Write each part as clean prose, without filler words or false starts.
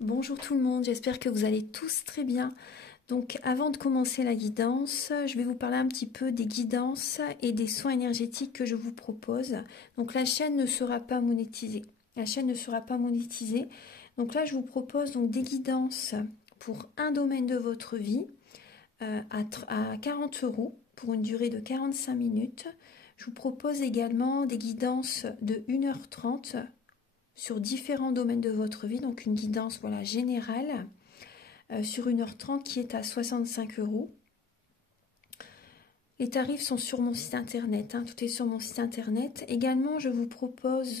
Bonjour tout le monde, j'espère que vous allez tous très bien. Donc avant de commencer la guidance, je vais vous parler un petit peu des guidances et des soins énergétiques que je vous propose. Donc la chaîne ne sera pas monétisée. La chaîne ne sera pas monétisée. Donc là je vous propose donc des guidances pour un domaine de votre vie à 40 € pour une durée de 45 minutes. Je vous propose également des guidances de 1h30 sur différents domaines de votre vie, donc une guidance voilà, générale sur 1h30 qui est à 65 €. Les tarifs sont sur mon site internet, tout est sur mon site internet. Également, je vous propose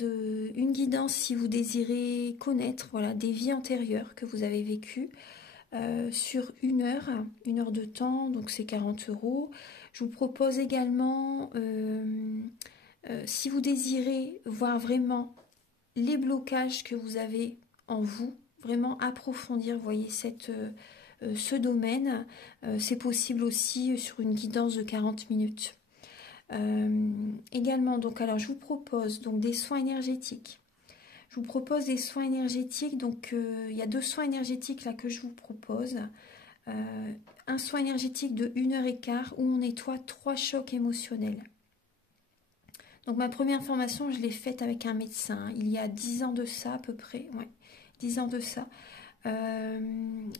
une guidance si vous désirez connaître voilà, des vies antérieures que vous avez vécues sur une heure de temps, donc c'est 40 €. Je vous propose également, si vous désirez voir vraiment les blocages que vous avez en vous, vraiment approfondir, voyez, ce domaine. C'est possible aussi sur une guidance de 40 minutes. Également, donc, alors je vous propose donc des soins énergétiques. Je vous propose des soins énergétiques, donc il y a 2 soins énergétiques là que je vous propose. Un soin énergétique de 1h15 où on nettoie 3 chocs émotionnels. Donc ma première formation, je l'ai faite avec un médecin, il y a 10 ans de ça à peu près, ouais, 10 ans de ça.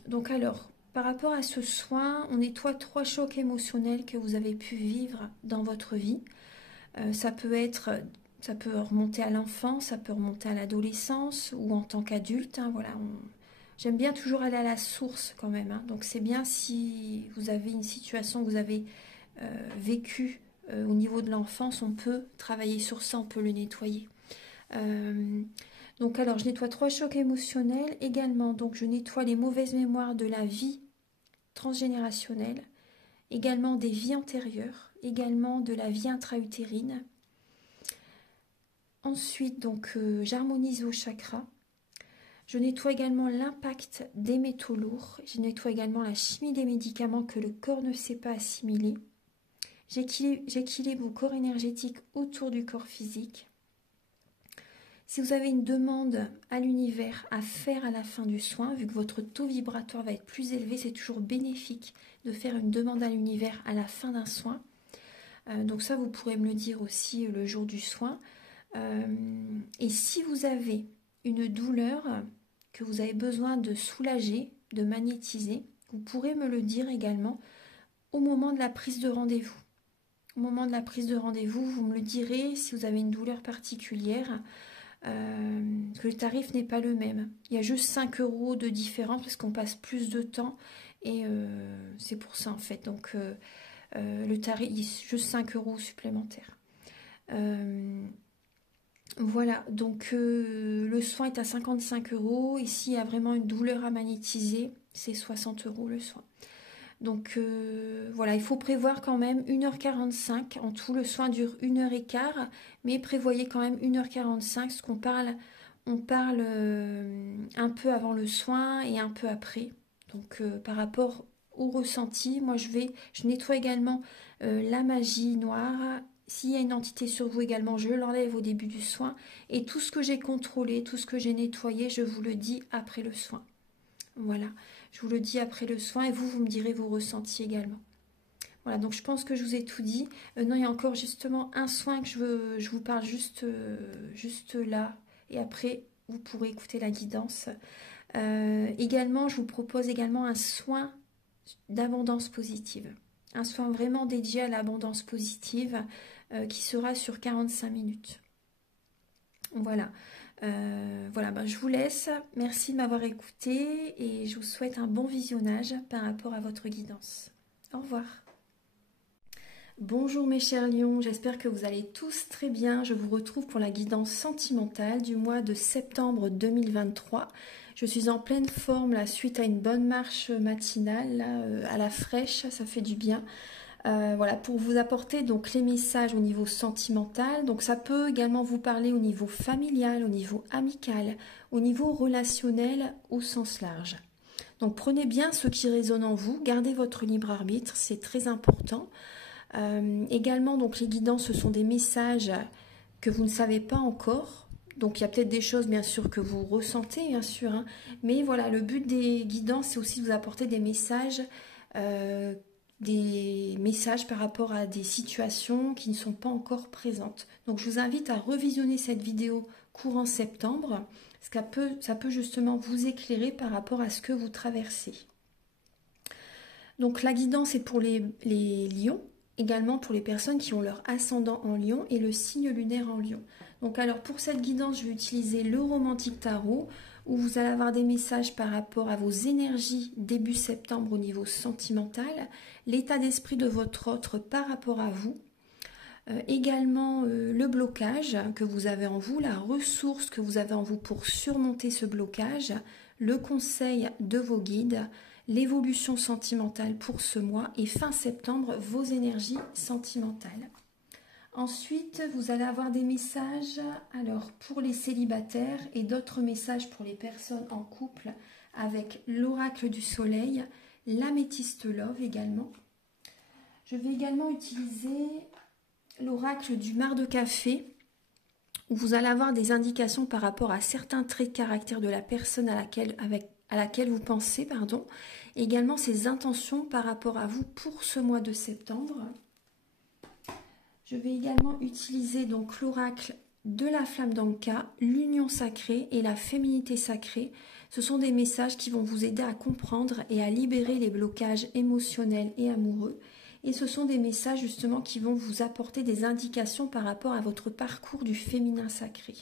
Donc alors, par rapport à ce soin, on nettoie 3 chocs émotionnels que vous avez pu vivre dans votre vie. Ça peut remonter à l'enfance, ça peut remonter à l'adolescence ou en tant qu'adulte. Voilà, j'aime bien toujours aller à la source quand même. Donc c'est bien si vous avez une situation que vous avez vécue au niveau de l'enfance, on peut travailler sur ça, on peut le nettoyer. Donc alors je nettoie 3 chocs émotionnels également, donc je nettoie les mauvaises mémoires de la vie transgénérationnelle, également des vies antérieures, également de la vie intra-utérine. Ensuite donc j'harmonise vos chakras. Je nettoie également l'impact des métaux lourds, je nettoie également la chimie des médicaments que le corps ne sait pas assimiler. J'équilibre vos corps énergétiques autour du corps physique. Si vous avez une demande à l'univers à faire à la fin du soin, vu que votre taux vibratoire va être plus élevé, c'est toujours bénéfique de faire une demande à l'univers à la fin d'un soin. Donc ça, vous pourrez me le dire aussi le jour du soin. Et si vous avez une douleur que vous avez besoin de soulager, de magnétiser, vous pourrez me le dire également au moment de la prise de rendez-vous. Au moment de la prise de rendez-vous, vous me le direz si vous avez une douleur particulière, que le tarif n'est pas le même. Il y a juste 5 € de différence parce qu'on passe plus de temps et c'est pour ça en fait. Donc le tarif, il y a juste 5 € supplémentaires. Voilà, donc le soin est à 55 €. Ici, il y a vraiment une douleur à magnétiser, c'est 60 € le soin. Donc voilà, il faut prévoir quand même 1h45. En tout, le soin dure 1h15, mais prévoyez quand même 1h45, parce qu'on parle, on parle un peu avant le soin et un peu après. Donc par rapport au ressenti, moi je nettoie également la magie noire. S'il y a une entité sur vous également, je l'enlève au début du soin. Et tout ce que j'ai contrôlé, tout ce que j'ai nettoyé, je vous le dis après le soin. Voilà, je vous le dis après le soin et vous me direz vos ressentis également. Voilà, donc je pense que je vous ai tout dit. Non, il y a encore justement un soin que je vous parle juste là. Et après, vous pourrez écouter la guidance. Également, je vous propose également un soin d'abondance positive. Un soin vraiment dédié à l'abondance positive qui sera sur 45 minutes. Voilà. Voilà, je vous laisse. Merci de m'avoir écouté et je vous souhaite un bon visionnage par rapport à votre guidance. Au revoir. Bonjour mes chers lions, j'espère que vous allez tous très bien. Je vous retrouve pour la guidance sentimentale du mois de septembre 2023. Je suis en pleine forme là, suite à une bonne marche matinale là, à la fraîche, ça fait du bien. Voilà, pour vous apporter donc les messages au niveau sentimental. Donc ça peut également vous parler au niveau familial, au niveau amical, au niveau relationnel au sens large. Donc prenez bien ce qui résonne en vous, gardez votre libre arbitre, c'est très important. Également donc les guidances, ce sont des messages que vous ne savez pas encore, Donc il y a peut-être des choses bien sûr que vous ressentez, bien sûr, hein. Mais voilà, le but des guidances, c'est aussi de vous apporter euh, des messages par rapport à des situations qui ne sont pas encore présentes. Donc je vous invite à revisionner cette vidéo courant septembre, parce que ça peut justement vous éclairer par rapport à ce que vous traversez. Donc la guidance est pour les lions, également pour les personnes qui ont leur ascendant en lion et le signe lunaire en lion. Donc alors pour cette guidance, je vais utiliser le Romantique Tarot, où vous allez avoir des messages par rapport à vos énergies début septembre au niveau sentimental, l'état d'esprit de votre autre par rapport à vous, également le blocage que vous avez en vous, la ressource que vous avez en vous pour surmonter ce blocage, le conseil de vos guides, l'évolution sentimentale pour ce mois et fin septembre, vos énergies sentimentales. Ensuite, vous allez avoir des messages alors pour les célibataires et d'autres messages pour les personnes en couple avec l'oracle du soleil, l'améthyste love également. Je vais également utiliser l'oracle du mar de café, où vous allez avoir des indications par rapport à certains traits de caractère de la personne à laquelle vous pensez, pardon, et également ses intentions par rapport à vous pour ce mois de septembre. Je vais également utiliser donc l'oracle de la flamme d'Anka, l'union sacrée et la féminité sacrée. Ce sont des messages qui vont vous aider à comprendre et à libérer les blocages émotionnels et amoureux. Et ce sont des messages justement qui vont vous apporter des indications par rapport à votre parcours du féminin sacré.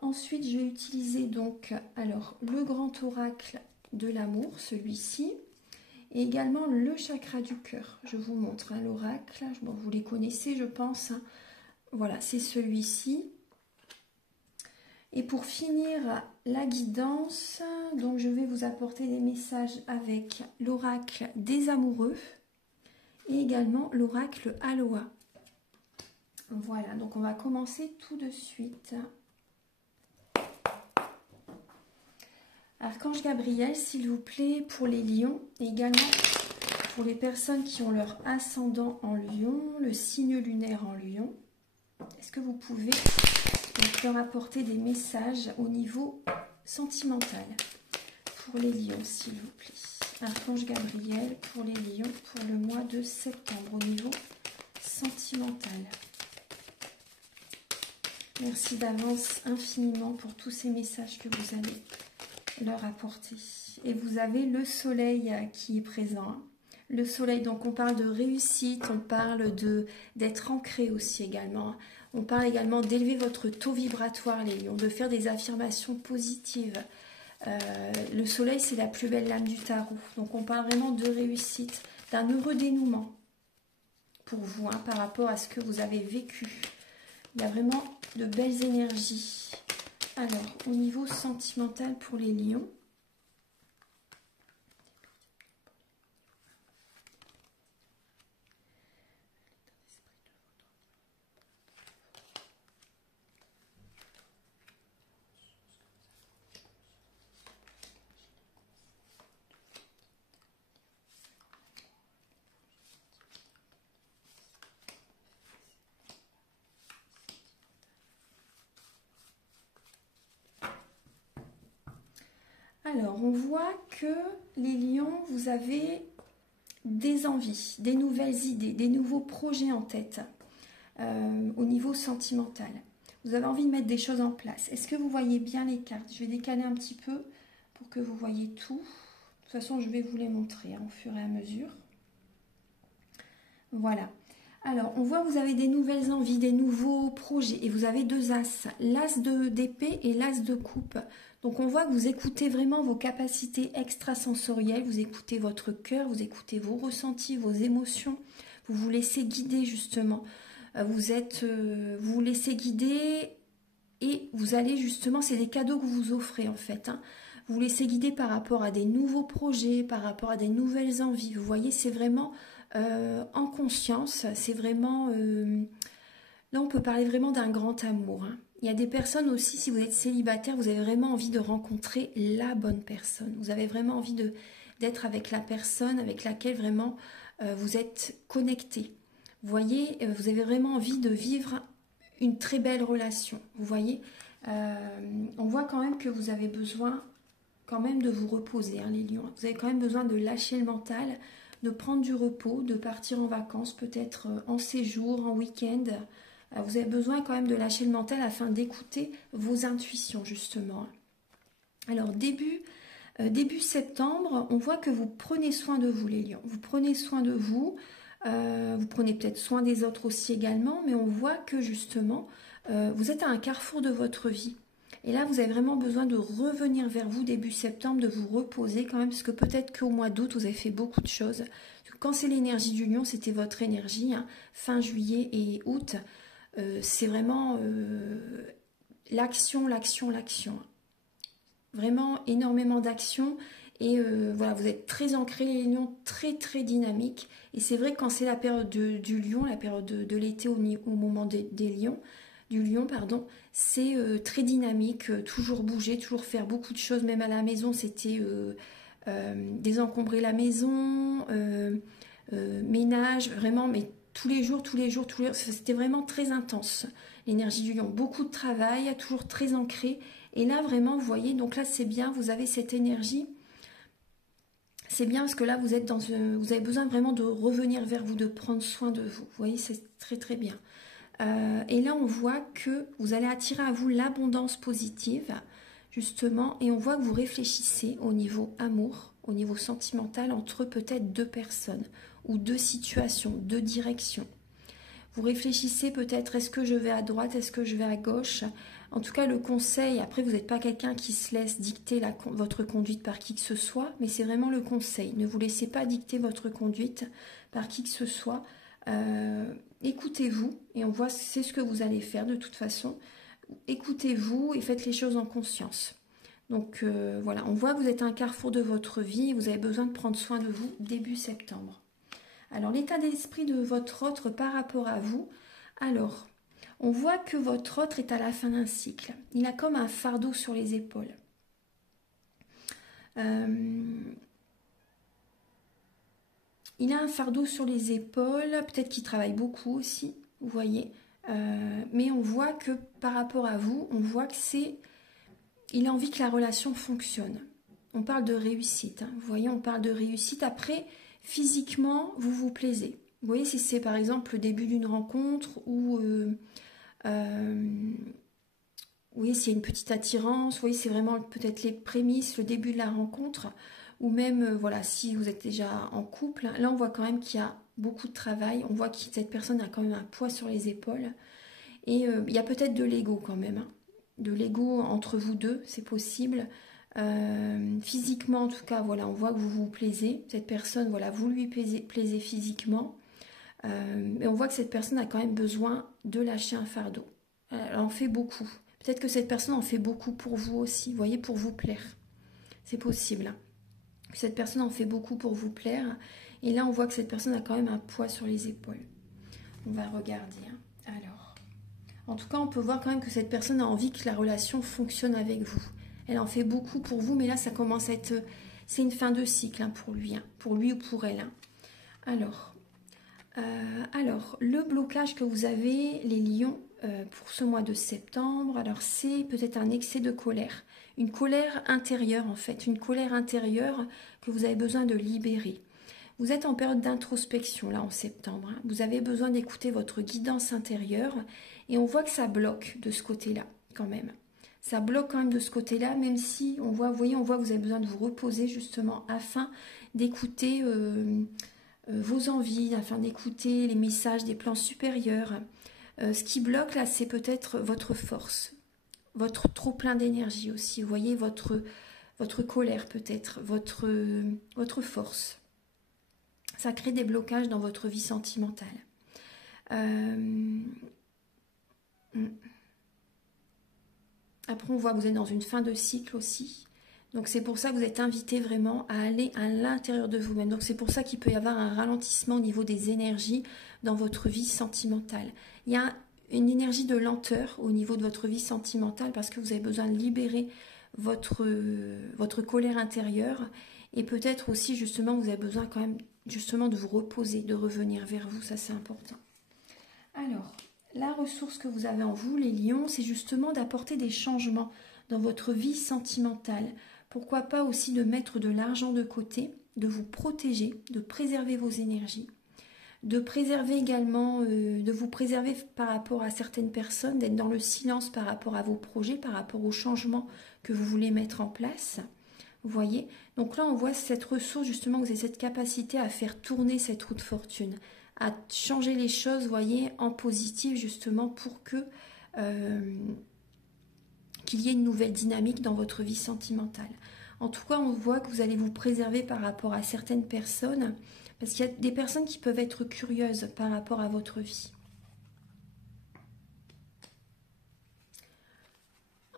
Ensuite, je vais utiliser donc alors le grand oracle de l'amour, celui-ci. Et également le chakra du cœur. Je vous montre l'oracle. Bon, vous les connaissez, je pense. Voilà, c'est celui-ci. Et pour finir la guidance, donc je vais vous apporter des messages avec l'oracle des amoureux et également l'oracle Aloha. Voilà, donc on va commencer tout de suite. Archange Gabriel, s'il vous plaît, pour les lions et également pour les personnes qui ont leur ascendant en lion, le signe lunaire en lion. Est-ce que vous pouvez donc leur apporter des messages au niveau sentimental pour les lions, s'il vous plaît? Archange Gabriel pour les lions pour le mois de septembre au niveau sentimental. Merci d'avance infiniment pour tous ces messages que vous allez leur apporter. Et vous avez le soleil qui est présent. Le soleil, donc on parle de réussite, on parle d'être ancré aussi également. On parle également d'élever votre taux vibratoire, les lions, de faire des affirmations positives. Le soleil, c'est la plus belle lame du tarot. Donc on parle vraiment de réussite, d'un heureux dénouement pour vous, hein, par rapport à ce que vous avez vécu. Il y a vraiment de belles énergies. Alors, au niveau sentimental pour les lions, alors on voit que les lions, vous avez des envies, des nouvelles idées, des nouveaux projets en tête au niveau sentimental. Vous avez envie de mettre des choses en place. Est-ce que vous voyez bien les cartes? Je vais décaler un petit peu pour que vous voyez tout. De toute façon, je vais vous les montrer hein, au fur et à mesure. Voilà. Alors, on voit que vous avez des nouvelles envies, des nouveaux projets. Et vous avez deux as, l'as d'épée et l'as de coupe. Donc, on voit que vous écoutez vraiment vos capacités extrasensorielles. Vous écoutez votre cœur, vous écoutez vos ressentis, vos émotions. Vous vous laissez guider, justement. Vous vous laissez guider et vous allez, justement, c'est des cadeaux que vous vous offrez, en fait. Hein. Vous vous laissez guider par rapport à des nouveaux projets, par rapport à des nouvelles envies. Vous voyez, c'est vraiment... en conscience, c'est vraiment... là, on peut parler vraiment d'un grand amour. Hein. Il y a des personnes aussi, si vous êtes célibataire, vous avez vraiment envie de rencontrer la bonne personne. Vous avez vraiment envie d'être avec la personne avec laquelle vraiment vous êtes connecté. Vous voyez, vous avez vraiment envie de vivre une très belle relation. Vous voyez, On voit quand même que vous avez besoin quand même de vous reposer, hein, les lions. Vous avez quand même besoin de lâcher le mental, de prendre du repos, de partir en vacances, peut-être en séjour, en week-end. Vous avez besoin quand même de lâcher le mental afin d'écouter vos intuitions, justement. Alors, début septembre, on voit que vous prenez soin de vous, les lions. Vous prenez soin de vous. Vous prenez peut-être soin des autres aussi également, mais on voit que justement, vous êtes à un carrefour de votre vie. Et là, vous avez vraiment besoin de revenir vers vous début septembre, de vous reposer quand même, parce que peut-être qu'au mois d'août, vous avez fait beaucoup de choses. Quand c'est l'énergie du lion, c'était votre énergie, hein, fin juillet et août. C'est vraiment l'action, l'action, l'action. Vraiment énormément d'action. Et voilà, vous êtes très ancrés, les lions, très très dynamiques. Et c'est vrai que quand c'est la période du lion, la période de l'été au moment des lions, du lion, pardon, c'est très dynamique, toujours bouger, toujours faire beaucoup de choses, même à la maison, c'était désencombrer la maison, ménage, vraiment, mais tous les jours, c'était vraiment très intense, l'énergie du lion, beaucoup de travail, toujours très ancré, et là, vraiment, vous voyez, donc là, c'est bien, vous avez cette énergie. C'est bien parce que là, vous êtes vous avez besoin vraiment de revenir vers vous, de prendre soin de vous. Vous voyez, c'est très très bien. Et là, on voit que vous allez attirer à vous l'abondance positive, justement, et on voit que vous réfléchissez au niveau amour, au niveau sentimental, entre peut-être deux personnes, ou deux situations, deux directions. Vous réfléchissez peut-être, est-ce que je vais à droite, est-ce que je vais à gauche? En tout cas, le conseil, après, vous n'êtes pas quelqu'un qui se laisse dicter votre conduite par qui que ce soit, mais c'est vraiment le conseil. Ne vous laissez pas dicter votre conduite par qui que ce soit. Écoutez-vous, et on voit, c'est ce que vous allez faire de toute façon. Écoutez-vous et faites les choses en conscience. Donc voilà, on voit que vous êtes à un carrefour de votre vie et vous avez besoin de prendre soin de vous début septembre. Alors, l'état d'esprit de votre autre par rapport à vous. Alors, on voit que votre autre est à la fin d'un cycle. Il a comme un fardeau sur les épaules. Il a un fardeau sur les épaules, peut-être qu'il travaille beaucoup aussi, vous voyez. Mais on voit que par rapport à vous, on voit que il a envie que la relation fonctionne. On parle de réussite, hein. Vous voyez, on parle de réussite. Après, physiquement, vous vous plaisez. Vous voyez, si c'est par exemple le début d'une rencontre ou oui, s'il y a une petite attirance, vous voyez, c'est vraiment peut-être les prémices, le début de la rencontre, ou même, voilà, si vous êtes déjà en couple, là on voit quand même qu'il y a beaucoup de travail, on voit que cette personne a quand même un poids sur les épaules, et il y a peut-être de l'ego quand même, hein. De l'ego entre vous deux, c'est possible. Physiquement, en tout cas, voilà, on voit que vous vous plaisez. Cette personne, voilà, vous lui plaisez physiquement. Mais on voit que cette personne a quand même besoin de lâcher un fardeau. Elle en fait beaucoup. Peut-être que cette personne en fait beaucoup pour vous aussi, vous voyez, pour vous plaire. C'est possible. Cette personne en fait beaucoup pour vous plaire. Et là, on voit que cette personne a quand même un poids sur les épaules. On va regarder. Alors, en tout cas, on peut voir quand même que cette personne a envie que la relation fonctionne avec vous. Elle en fait beaucoup pour vous, mais là, ça commence à être... C'est une fin de cycle, hein, pour lui ou pour elle. Alors, le blocage que vous avez, les lions, pour ce mois de septembre, alors c'est peut-être un excès de colère. Une colère intérieure, en fait. Une colère intérieure que vous avez besoin de libérer. Vous êtes en période d'introspection, là, en septembre, hein. Vous avez besoin d'écouter votre guidance intérieure. Et on voit que ça bloque de ce côté-là, quand même. Ça bloque quand même de ce côté-là, même si on voit, vous voyez, on voit que vous avez besoin de vous reposer, justement, afin d'écouter vos envies, afin d'écouter les messages des plans supérieurs. Ce qui bloque, là, c'est peut-être votre force, votre trop plein d'énergie aussi. Vous voyez, votre colère peut-être, votre force. Ça crée des blocages dans votre vie sentimentale. Après, on voit que vous êtes dans une fin de cycle aussi. Donc, c'est pour ça que vous êtes invité vraiment à aller à l'intérieur de vous-même. Donc, c'est pour ça qu'il peut y avoir un ralentissement au niveau des énergies dans votre vie sentimentale. Il y a une énergie de lenteur au niveau de votre vie sentimentale parce que vous avez besoin de libérer votre colère intérieure. Et peut-être aussi, justement, vous avez besoin quand même, justement, de vous reposer, de revenir vers vous. Ça, c'est important. Alors, la ressource que vous avez en vous, les lions, c'est justement d'apporter des changements dans votre vie sentimentale. Pourquoi pas aussi de mettre de l'argent de côté, de vous protéger, de préserver vos énergies, de préserver également, de vous préserver par rapport à certaines personnes, d'être dans le silence par rapport à vos projets, par rapport aux changements que vous voulez mettre en place. Vous voyez? Donc là, on voit cette ressource, justement, vous avez cette capacité à faire tourner cette roue de fortune, à changer les choses, vous voyez, en positif, justement, pour que qu'il y ait une nouvelle dynamique dans votre vie sentimentale. En tout cas, on voit que vous allez vous préserver par rapport à certaines personnes, parce qu'il y a des personnes qui peuvent être curieuses par rapport à votre vie.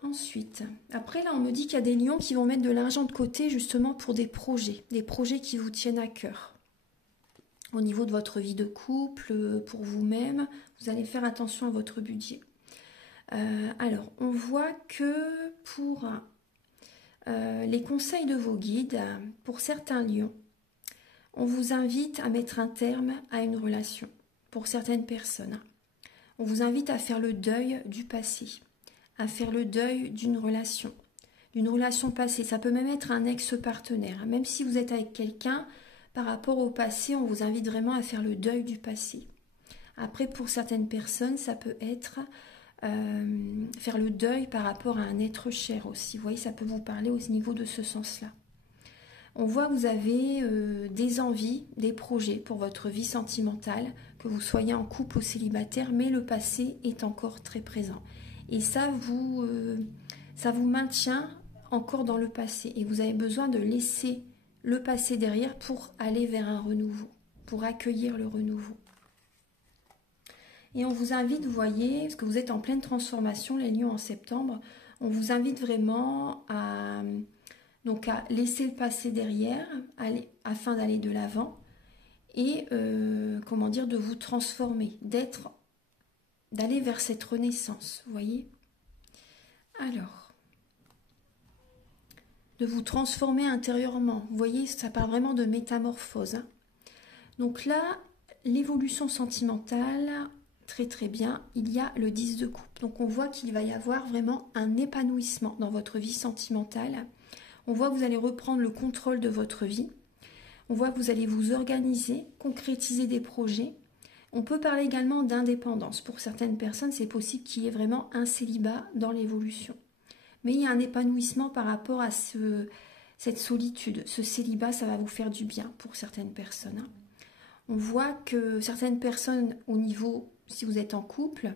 Ensuite, après là, on me dit qu'il y a des lions qui vont mettre de l'argent de côté justement pour des projets qui vous tiennent à cœur. Au niveau de votre vie de couple, pour vous-même, vous allez faire attention à votre budget. Alors, on voit que pour les conseils de vos guides, pour certains lions, on vous invite à mettre un terme à une relation. Pour certaines personnes, on vous invite à faire le deuil du passé, à faire le deuil d'une relation passée. Ça peut même être un ex-partenaire. Même si vous êtes avec quelqu'un, par rapport au passé, on vous invite vraiment à faire le deuil du passé. Après, pour certaines personnes, ça peut être faire le deuil par rapport à un être cher aussi. Vous voyez, ça peut vous parler au niveau de ce sens-là. On voit que vous avez des envies, des projets pour votre vie sentimentale, que vous soyez en couple ou célibataire, mais le passé est encore très présent. Et ça vous maintient encore dans le passé. Et vous avez besoin de laisser le passé derrière pour aller vers un renouveau, pour accueillir le renouveau. Et on vous invite, vous voyez, parce que vous êtes en pleine transformation, les lions en septembre, on vous invite vraiment à laisser le passé derrière, afin d'aller de l'avant et de vous transformer, d'aller vers cette renaissance, vous voyez. Alors, de vous transformer intérieurement, vous voyez, ça parle vraiment de métamorphose. Hein. Donc là, l'évolution sentimentale, très très bien, il y a le 10 de coupe. Donc on voit qu'il va y avoir vraiment un épanouissement dans votre vie sentimentale. On voit que vous allez reprendre le contrôle de votre vie. On voit que vous allez vous organiser, concrétiser des projets. On peut parler également d'indépendance. Pour certaines personnes, c'est possible qu'il y ait vraiment un célibat dans l'évolution. Mais il y a un épanouissement par rapport à cette solitude. Ce célibat, ça va vous faire du bien pour certaines personnes. On voit que certaines personnes, au niveau, si vous êtes en couple,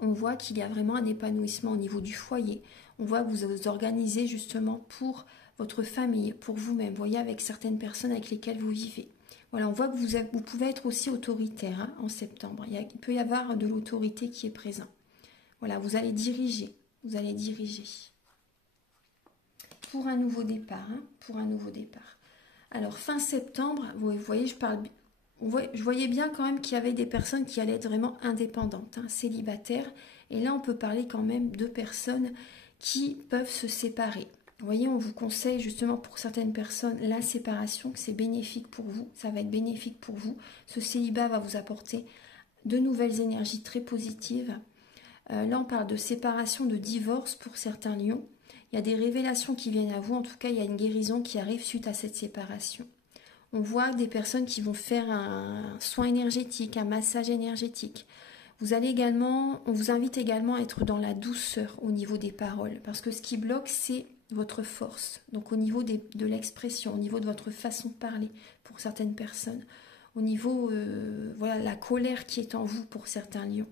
on voit qu'il y a vraiment un épanouissement au niveau du foyer. On voit que vous vous organisez justement pour votre famille, pour vous-même, vous voyez, avec certaines personnes avec lesquelles vous vivez. Voilà, on voit que vous pouvez être aussi autoritaire en septembre. Il peut y avoir de l'autorité qui est présente. Voilà, vous allez diriger. Pour un nouveau départ, Alors, fin septembre, vous voyez, je voyais bien quand même qu'il y avait des personnes qui allaient être vraiment indépendantes, célibataires. Et là, on peut parler quand même de personnes qui peuvent se séparer. Vous voyez, on vous conseille justement pour certaines personnes la séparation, que c'est bénéfique pour vous, ça va être bénéfique pour vous. Ce célibat va vous apporter de nouvelles énergies très positives. Là, on parle de séparation, de divorce pour certains lions. Il y a des révélations qui viennent à vous, en tout cas, il y a une guérison qui arrive suite à cette séparation. On voit des personnes qui vont faire un soin énergétique, un massage énergétique. On vous invite également à être dans la douceur au niveau des paroles, parce que ce qui bloque, c'est votre force. Donc au niveau de l'expression, au niveau de votre façon de parler pour certaines personnes, au niveau, la colère qui est en vous pour certains lions.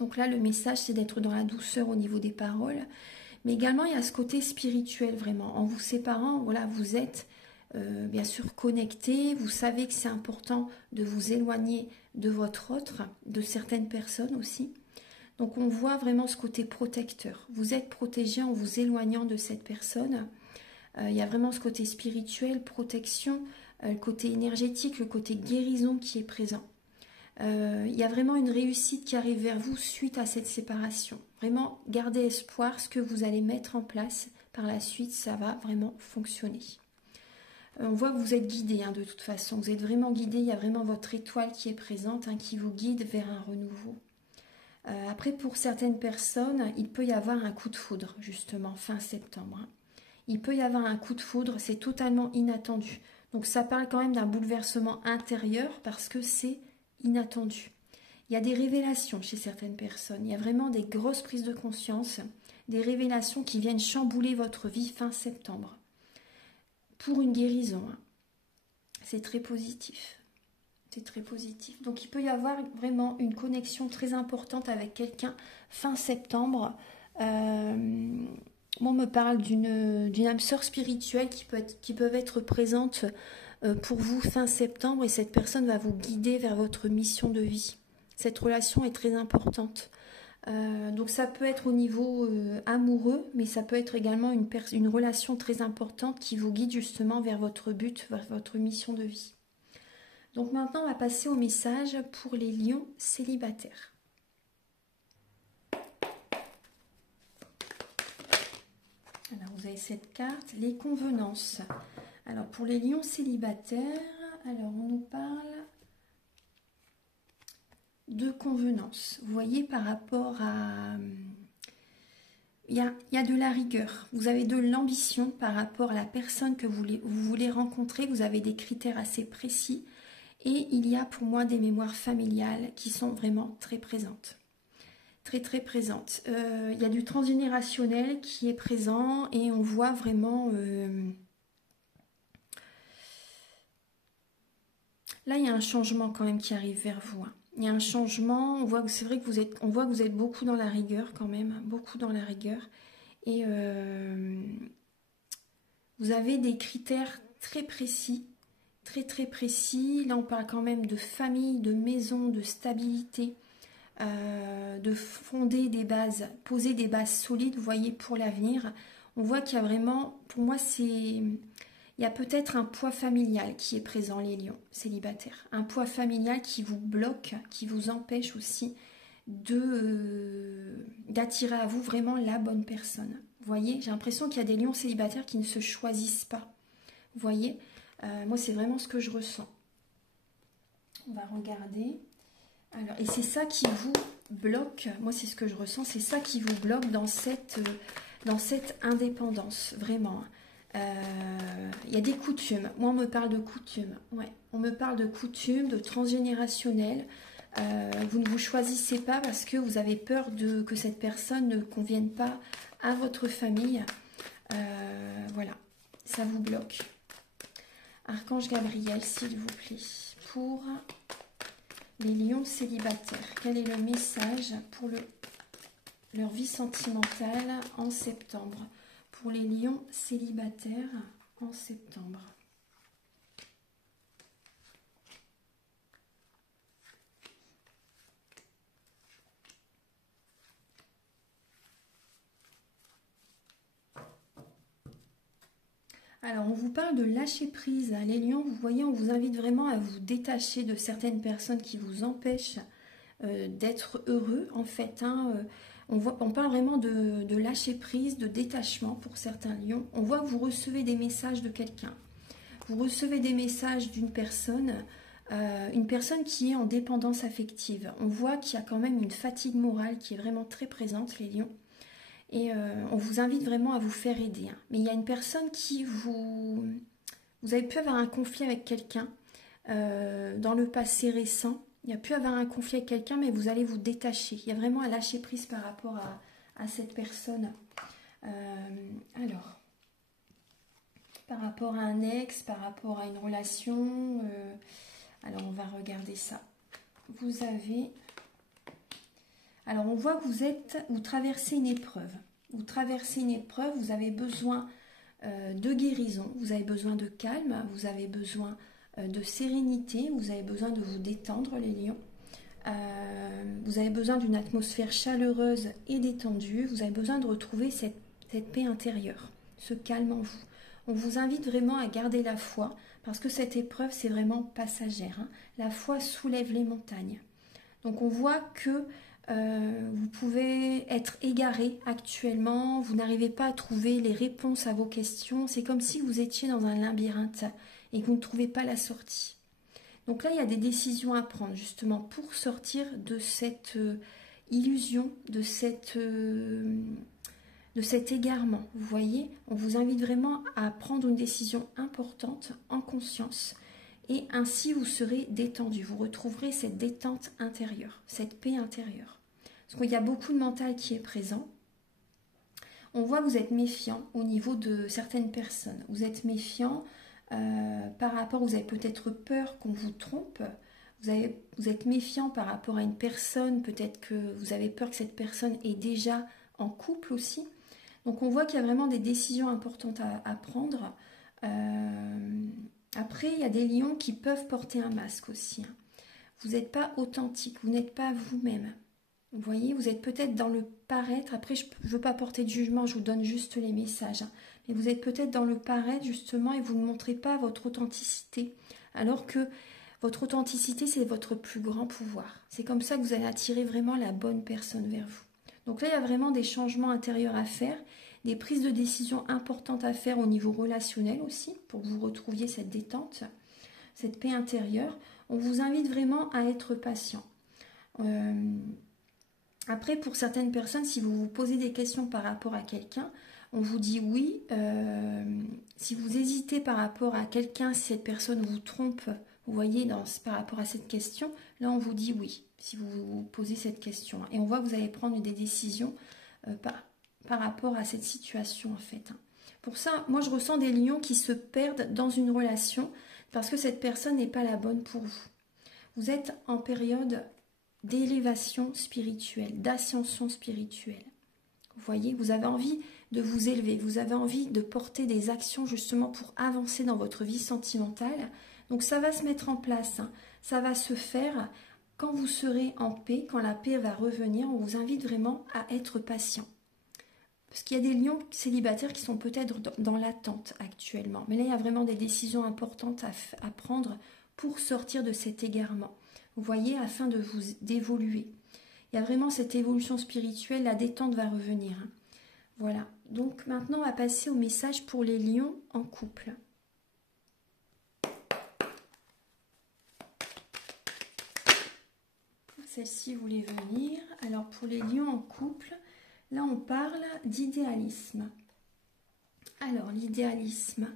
Donc là, le message, c'est d'être dans la douceur au niveau des paroles, mais également, il y a ce côté spirituel, vraiment. En vous séparant, voilà, vous êtes bien sûr connecté, vous savez que c'est important de vous éloigner de votre autre, de certaines personnes aussi. Donc on voit vraiment ce côté protecteur. Vous êtes protégé en vous éloignant de cette personne. Il y a vraiment ce côté spirituel, protection, le côté énergétique, le côté guérison qui est présent. Il y a vraiment une réussite qui arrive vers vous suite à cette séparation. Vraiment, gardez espoir, ce que vous allez mettre en place par la suite, ça va vraiment fonctionner. On voit que vous êtes guidé de toute façon, vous êtes vraiment guidé, il y a vraiment votre étoile qui est présente, qui vous guide vers un renouveau. Après, pour certaines personnes, il peut y avoir un coup de foudre, justement, fin septembre. Hein. Il peut y avoir un coup de foudre, c'est totalement inattendu. Donc ça parle quand même d'un bouleversement intérieur parce que c'est inattendu. Il y a des révélations chez certaines personnes. Il y a vraiment des grosses prises de conscience, des révélations qui viennent chambouler votre vie fin septembre. Pour une guérison, hein. C'est très positif. C'est très positif. Donc il peut y avoir vraiment une connexion très importante avec quelqu'un fin septembre. On me parle d'une âme sœur spirituelle qui peuvent être présentes pour vous fin septembre et cette personne va vous guider vers votre mission de vie. Cette relation est très importante. Donc ça peut être au niveau amoureux, mais ça peut être également une relation très importante qui vous guide justement vers votre but, vers votre mission de vie. Donc maintenant, on va passer au message pour les lions célibataires. Alors, vous avez cette carte, les convenances. Alors, pour les lions célibataires, alors on nous parle de convenances. Vous voyez, par rapport à... Il y a de la rigueur. Vous avez de l'ambition par rapport à la personne que vous voulez rencontrer. Vous avez des critères assez précis. Et il y a pour moi des mémoires familiales qui sont vraiment très présentes. Très très présentes. Il y a du transgénérationnel qui est présent et on voit vraiment... Là, il y a un changement quand même qui arrive vers vous. Hein. Il y a un changement, on voit que c'est vrai que on voit que vous êtes beaucoup dans la rigueur quand même, beaucoup dans la rigueur. Et vous avez des critères très précis. Très très précis, là on parle quand même de famille, de maison, de stabilité, de fonder des bases, poser des bases solides, vous voyez, pour l'avenir. On voit qu'il y a vraiment, pour moi il y a peut-être un poids familial qui est présent les lions célibataires. Un poids familial qui vous bloque, qui vous empêche aussi d'attirer à vous vraiment la bonne personne. Vous voyez, j'ai l'impression qu'il y a des lions célibataires qui ne se choisissent pas. Vous voyez, moi, c'est vraiment ce que je ressens. On va regarder. Alors, et c'est ça qui vous bloque. Moi, c'est ce que je ressens. C'est ça qui vous bloque dans cette indépendance, vraiment. Il y a des coutumes. Moi, on me parle de coutumes. Ouais, on me parle de coutumes, de transgénérationnel. Vous ne vous choisissez pas parce que vous avez peur que cette personne ne convienne pas à votre famille. Voilà, ça vous bloque. Archange Gabriel, s'il vous plaît, pour les lions célibataires. Quel est le message pour leur vie sentimentale en septembre? Pour les lions célibataires en septembre. Alors, on vous parle de lâcher prise. Les lions, vous voyez, on vous invite vraiment à vous détacher de certaines personnes qui vous empêchent d'être heureux, en fait. Hein. On parle vraiment de lâcher prise, de détachement pour certains lions. On voit que vous recevez des messages de quelqu'un. Vous recevez des messages d'une personne, une personne qui est en dépendance affective. On voit qu'il y a quand même une fatigue morale qui est vraiment très présente, les lions. Et on vous invite vraiment à vous faire aider. Hein. Mais il y a une personne qui vous... Vous avez pu avoir un conflit avec quelqu'un dans le passé récent. Il y a pu avoir un conflit avec quelqu'un, mais vous allez vous détacher. Il y a vraiment un lâcher prise par rapport à cette personne. Alors, par rapport à un ex, par rapport à une relation. Alors, on va regarder ça. Vous avez... Alors, on voit que vous traversez une épreuve. Vous traversez une épreuve, vous avez besoin de guérison, vous avez besoin de calme, vous avez besoin de sérénité, vous avez besoin de vous détendre, les lions. Vous avez besoin d'une atmosphère chaleureuse et détendue. Vous avez besoin de retrouver cette paix intérieure, ce calme en vous. On vous invite vraiment à garder la foi, parce que cette épreuve, c'est vraiment passagère. Hein. La foi soulève les montagnes. Donc on voit que vous pouvez être égaré actuellement, vous n'arrivez pas à trouver les réponses à vos questions. C'est comme si vous étiez dans un labyrinthe et que vous ne trouvez pas la sortie. Donc là, il y a des décisions à prendre justement pour sortir de cette illusion, de cet égarement. Vous voyez, on vous invite vraiment à prendre une décision importante en conscience et ainsi vous serez détendu. Vous retrouverez cette détente intérieure, cette paix intérieure. Parce qu'il y a beaucoup de mental qui est présent. On voit que vous êtes méfiant au niveau de certaines personnes. Vous êtes méfiant par rapport, vous avez peut-être peur qu'on vous trompe. Vous êtes méfiant par rapport à une personne, peut-être que vous avez peur que cette personne est déjà en couple aussi. Donc on voit qu'il y a vraiment des décisions importantes à prendre. Après, il y a des lions qui peuvent porter un masque aussi. Vous n'êtes pas authentique, vous n'êtes pas vous-même. Vous voyez, vous êtes peut-être dans le paraître. Après, je ne veux pas porter de jugement, je vous donne juste les messages. Mais vous êtes peut-être dans le paraître justement et vous ne montrez pas votre authenticité. Alors que votre authenticité, c'est votre plus grand pouvoir. C'est comme ça que vous allez attirer vraiment la bonne personne vers vous. Donc là, il y a vraiment des changements intérieurs à faire, des prises de décision importantes à faire au niveau relationnel aussi, pour que vous retrouviez cette détente, cette paix intérieure. On vous invite vraiment à être patient. Après, pour certaines personnes, si vous vous posez des questions par rapport à quelqu'un, on vous dit oui. Si vous hésitez par rapport à quelqu'un, si cette personne vous trompe, vous voyez, par rapport à cette question, là on vous dit oui, si vous vous posez cette question. Et on voit que vous allez prendre des décisions par rapport à cette situation en fait. Pour ça, moi je ressens des lions qui se perdent dans une relation parce que cette personne n'est pas la bonne pour vous. Vous êtes en période d'élévation spirituelle, d'ascension spirituelle. Vous voyez, vous avez envie de vous élever, vous avez envie de porter des actions justement pour avancer dans votre vie sentimentale. Donc ça va se mettre en place, ça va se faire quand vous serez en paix, quand la paix va revenir. On vous invite vraiment à être patient. Parce qu'il y a des lions célibataires qui sont peut-être dans l'attente actuellement. Mais là, il y a vraiment des décisions importantes à prendre pour sortir de cet égarement. Vous voyez, afin d'évoluer. Il y a vraiment cette évolution spirituelle, la détente va revenir. Voilà. Donc maintenant, on va passer au message pour les lions en couple. Celle-ci voulait venir. Alors pour les lions en couple, là on parle d'idéalisme. Alors l'idéalisme.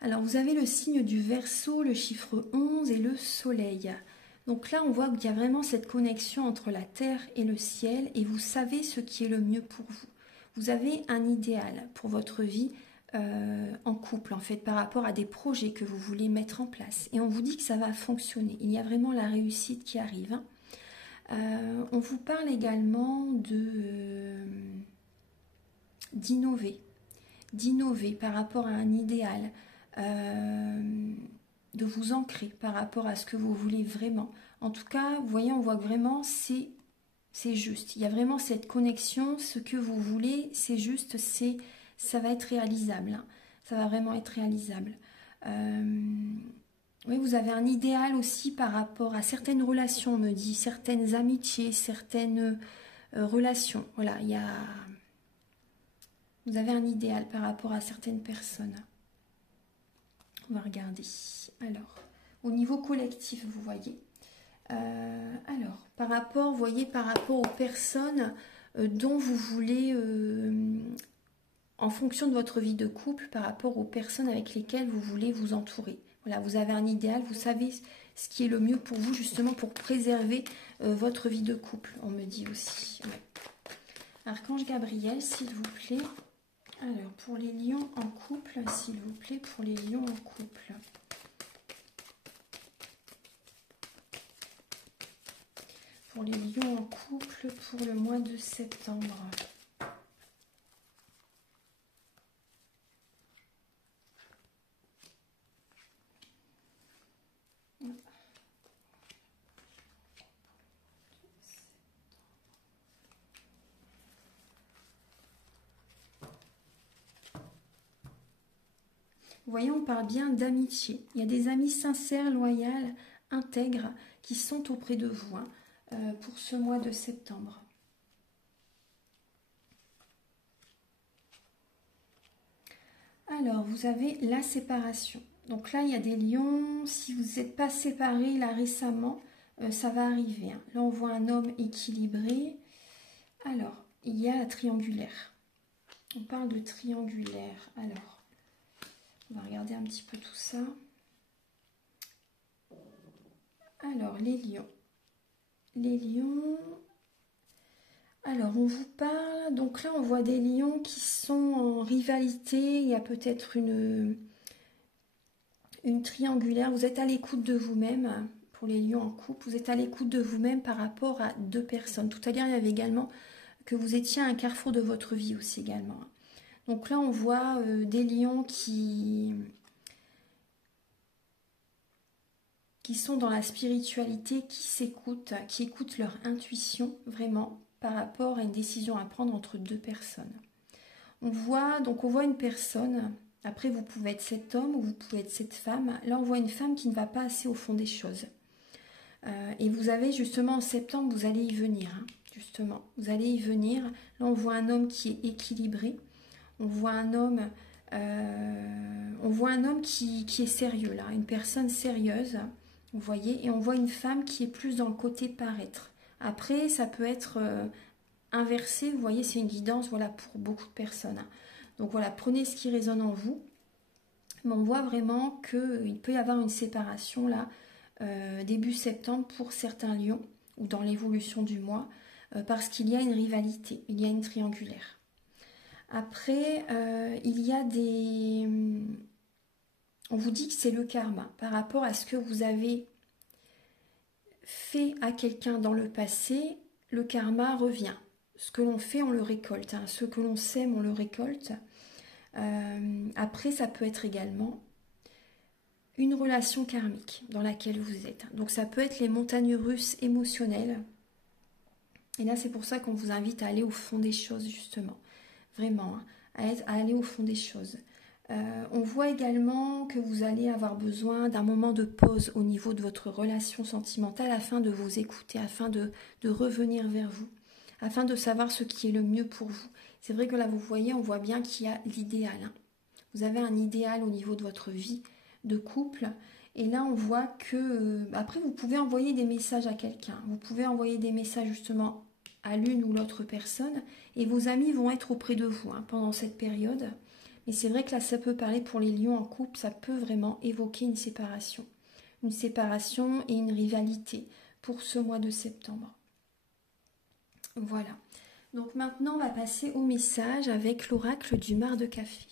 Alors vous avez le signe du Verseau, le chiffre 11 et le soleil. Donc là on voit qu'il y a vraiment cette connexion entre la terre et le ciel et vous savez ce qui est le mieux pour vous. Vous avez un idéal pour votre vie en couple en fait par rapport à des projets que vous voulez mettre en place. Et on vous dit que ça va fonctionner. Il y a vraiment la réussite qui arrive. On vous parle également d'innover par rapport à un idéal, de vous ancrer par rapport à ce que vous voulez vraiment. En tout cas, vous voyez, on voit que vraiment c'est juste. Il y a vraiment cette connexion, ce que vous voulez, c'est juste, ça va être réalisable. Ça va vraiment être réalisable. Oui, vous avez un idéal aussi par rapport à certaines relations, on me dit, certaines amitiés, certaines relations. Voilà, vous avez un idéal par rapport à certaines personnes. On va regarder. Alors, au niveau collectif, vous voyez. Alors, vous voyez, par rapport aux personnes dont vous voulez, en fonction de votre vie de couple, par rapport aux personnes avec lesquelles vous voulez vous entourer. Voilà, vous avez un idéal, vous savez ce qui est le mieux pour vous, justement pour préserver votre vie de couple, on me dit aussi. Ouais. Archange Gabriel, s'il vous plaît. Alors, pour les lions en couple, s'il vous plaît, pour les lions en couple. Pour les lions en couple, pour le mois de septembre. Vous voyez, on parle bien d'amitié. Il y a des amis sincères, loyaux, intègres qui sont auprès de vous pour ce mois de septembre. Alors, vous avez la séparation. Donc là, il y a des lions. Si vous n'êtes pas séparés là récemment, ça va arriver. Là, on voit un homme équilibré. Alors, il y a la triangulaire. On parle de triangulaire. Alors, on va regarder un petit peu tout ça. Alors, les lions. Les lions... Alors, on vous parle... Donc là, on voit des lions qui sont en rivalité. Il y a peut-être une triangulaire. Vous êtes à l'écoute de vous-même. Pour les lions en couple, vous êtes à l'écoute de vous-même par rapport à deux personnes. Tout à l'heure, il y avait également que vous étiez à un carrefour de votre vie aussi également. Donc là, on voit des lions qui sont dans la spiritualité, qui s'écoutent, qui écoutent leur intuition vraiment par rapport à une décision à prendre entre deux personnes. On voit une personne, après vous pouvez être cet homme ou vous pouvez être cette femme. Là, on voit une femme qui ne va pas assez au fond des choses. Et vous avez justement en septembre, vous allez y venir, hein, justement. Vous allez y venir. Là, on voit un homme qui est équilibré. On voit un homme qui est sérieux, là, une personne sérieuse, vous voyez, et on voit une femme qui est plus dans le côté paraître. Après, ça peut être inversé, vous voyez, c'est une guidance, voilà, pour beaucoup de personnes. Hein. Donc voilà, prenez ce qui résonne en vous. Mais on voit vraiment qu'il peut y avoir une séparation, là, début septembre pour certains lions, ou dans l'évolution du mois, parce qu'il y a une rivalité, il y a une triangulaire. Après, il y a des... On vous dit que c'est le karma par rapport à ce que vous avez fait à quelqu'un dans le passé. Le karma revient. Ce que l'on fait, on le récolte. Hein. Ce que l'on sème, on le récolte. Après, ça peut être également une relation karmique dans laquelle vous êtes. Donc ça peut être les montagnes russes émotionnelles. Et là, c'est pour ça qu'on vous invite à aller au fond des choses, justement. Vraiment, hein, à aller au fond des choses. On voit également que vous allez avoir besoin d'un moment de pause au niveau de votre relation sentimentale afin de vous écouter, afin de revenir vers vous, afin de savoir ce qui est le mieux pour vous. C'est vrai que là, vous voyez, on voit bien qu'il y a l'idéal. Hein. Vous avez un idéal au niveau de votre vie de couple. Et là, on voit que... après, vous pouvez envoyer des messages à quelqu'un. Vous pouvez envoyer des messages justement à l'une ou l'autre personne. Et vos amis vont être auprès de vous hein, pendant cette période. Mais c'est vrai que là, ça peut parler pour les lions en couple, ça peut vraiment évoquer une séparation. Une séparation et une rivalité pour ce mois de septembre. Voilà. Donc maintenant, on va passer au message avec l'oracle du mar de café.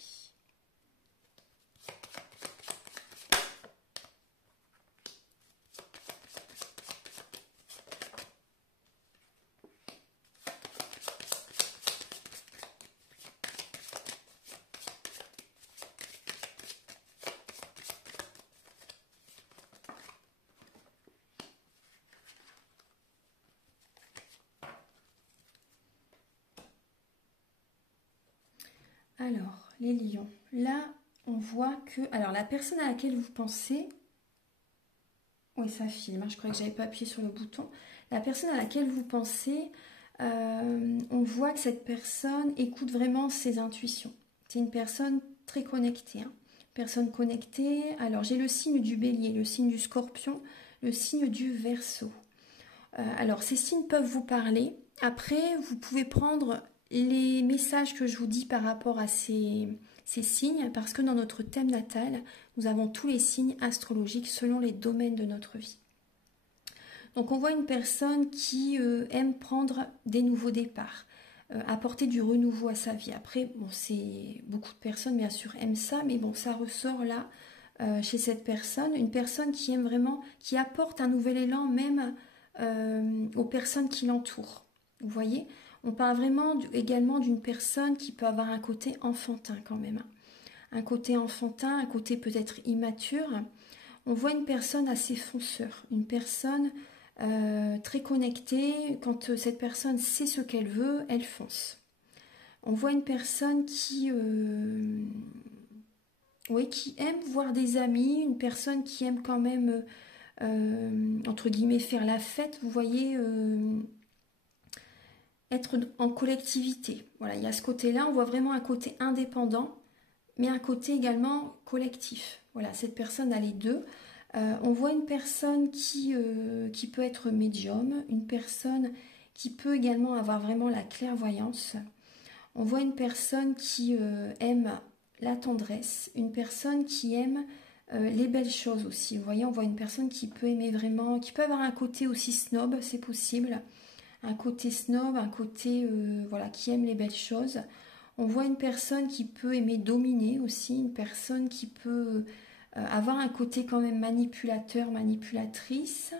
Alors, les lions. Là, on voit que... Alors, la personne à laquelle vous pensez... Oui, ça filme. Hein, je crois que j'avais pas appuyé sur le bouton. La personne à laquelle vous pensez, on voit que cette personne écoute vraiment ses intuitions. C'est une personne très connectée. Hein. Personne connectée. Alors, j'ai le signe du bélier, le signe du scorpion, le signe du verseau. Alors, ces signes peuvent vous parler. Après, vous pouvez prendre les messages que je vous dis par rapport à ces signes, parce que dans notre thème natal, nous avons tous les signes astrologiques selon les domaines de notre vie. Donc, on voit une personne qui aime prendre des nouveaux départs, apporter du renouveau à sa vie. Après, bon, c'est beaucoup de personnes, bien sûr, aiment ça, mais bon, ça ressort là, chez cette personne. Une personne qui aime vraiment, qui apporte un nouvel élan, même aux personnes qui l'entourent. Vous voyez, on parle vraiment également d'une personne qui peut avoir un côté enfantin quand même. Un côté enfantin, un côté peut-être immature. On voit une personne assez fonceur, une personne très connectée. Quand cette personne sait ce qu'elle veut, elle fonce. On voit une personne qui aime voir des amis, une personne qui aime quand même... entre guillemets, faire la fête, vous voyez, être en collectivité. Voilà, il y a ce côté-là, on voit vraiment un côté indépendant, mais un côté également collectif. Voilà, cette personne a les deux. On voit une personne qui peut être médium, une personne qui peut également avoir vraiment la clairvoyance. On voit une personne qui aime la tendresse, une personne qui aime les belles choses aussi. Vous voyez, on voit une personne qui peut aimer vraiment, qui peut avoir un côté aussi snob, c'est possible. Un côté snob, un côté voilà, qui aime les belles choses. On voit une personne qui peut aimer dominer aussi, une personne qui peut avoir un côté quand même manipulateur, manipulatrice.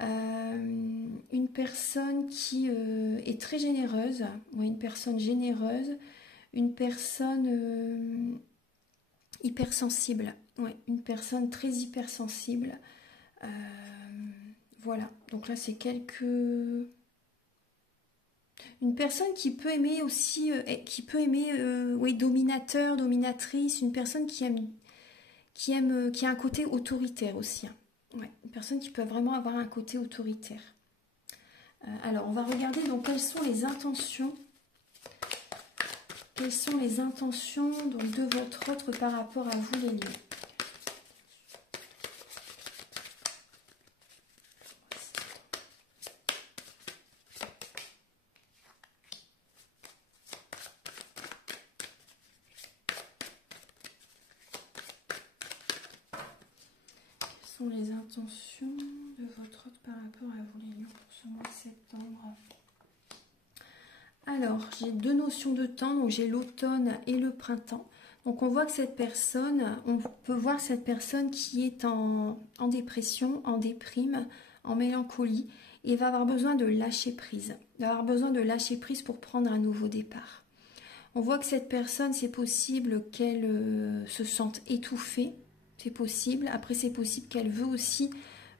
Une personne qui est très généreuse, ouais, une personne généreuse, une personne hypersensible, ouais, une personne très hypersensible. Euh, voilà, donc là c'est quelques... Une personne qui peut aimer aussi, qui peut aimer, oui, dominateur, dominatrice, une personne qui a un côté autoritaire aussi, hein. Ouais, une personne qui peut vraiment avoir un côté autoritaire. Alors, on va regarder donc quelles sont les intentions. Quelles sont les intentions donc, de votre autre par rapport à vous les lions. Quelles sont les intentions de votre autre par rapport à vous les lions pour ce mois de septembre? Alors, j'ai deux notions de temps, donc j'ai l'automne et le printemps. Donc on voit que cette personne, on peut voir cette personne qui est en dépression, en déprime, en mélancolie, et va avoir besoin de lâcher prise. Il va avoir besoin de lâcher prise pour prendre un nouveau départ. On voit que cette personne, c'est possible qu'elle se sente étouffée, c'est possible. Après, c'est possible qu'elle veut aussi